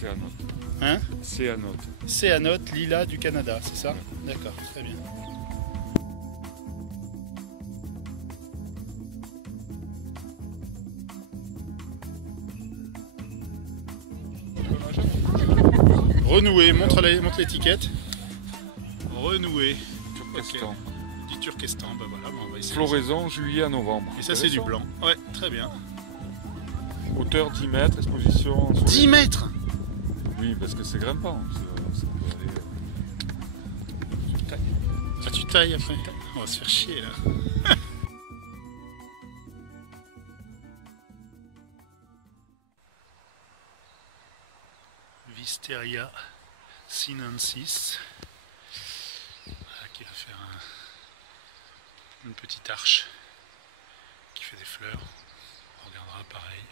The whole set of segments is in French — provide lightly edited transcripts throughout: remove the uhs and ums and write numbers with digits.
Céanote. Hein? Céanote. Céanote, lilas du Canada, c'est ça? D'accord, très bien. Renouer, montre l'étiquette. Renouer. Turkestan. Du Turkestan, bah voilà, on va essayer. Floraison juillet à novembre. Et ça c'est du blanc. Ouais, très bien. Hauteur 10 mètres, exposition... 10 mètres. Oui, parce que c'est grimpant. Ça peut aller... Ah, tu tailles après? On va se faire chier là. Wisteria sinensis. Voilà, qui va faire une petite arche qui fait des fleurs. On regardera pareil.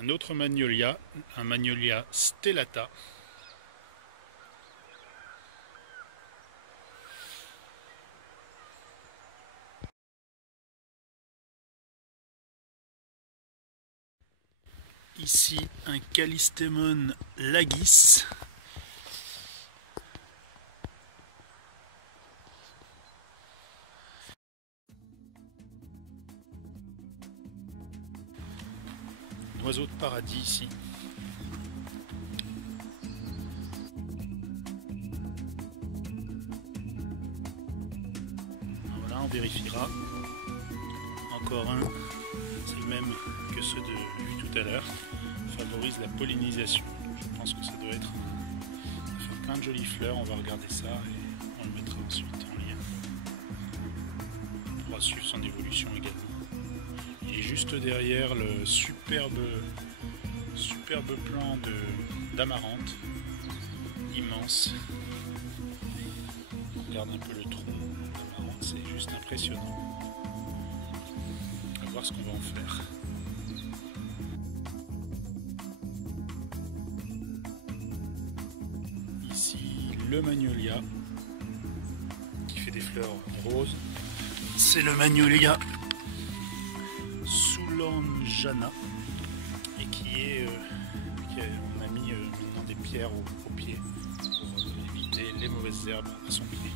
Un autre magnolia, un magnolia stellata. Ici un Callistemon lagis. Un oiseau de paradis ici. Voilà, on vérifiera. Encore un, c'est le même que ceux de vus tout à l'heure. Favorise la pollinisation. Je pense que ça doit être. Ça fait plein de jolies fleurs. On va regarder ça et on le mettra ensuite en lien. On pourra suivre son évolution également. Il est juste derrière le superbe plant d'amarante, immense. On regarde un peu le tronc d'amarante, c'est juste impressionnant. On va voir ce qu'on va en faire. Ici le magnolia qui fait des fleurs roses. C'est le magnolia Soulanjana et on a mis maintenant des pierres au pied pour éviter les mauvaises herbes à son pied.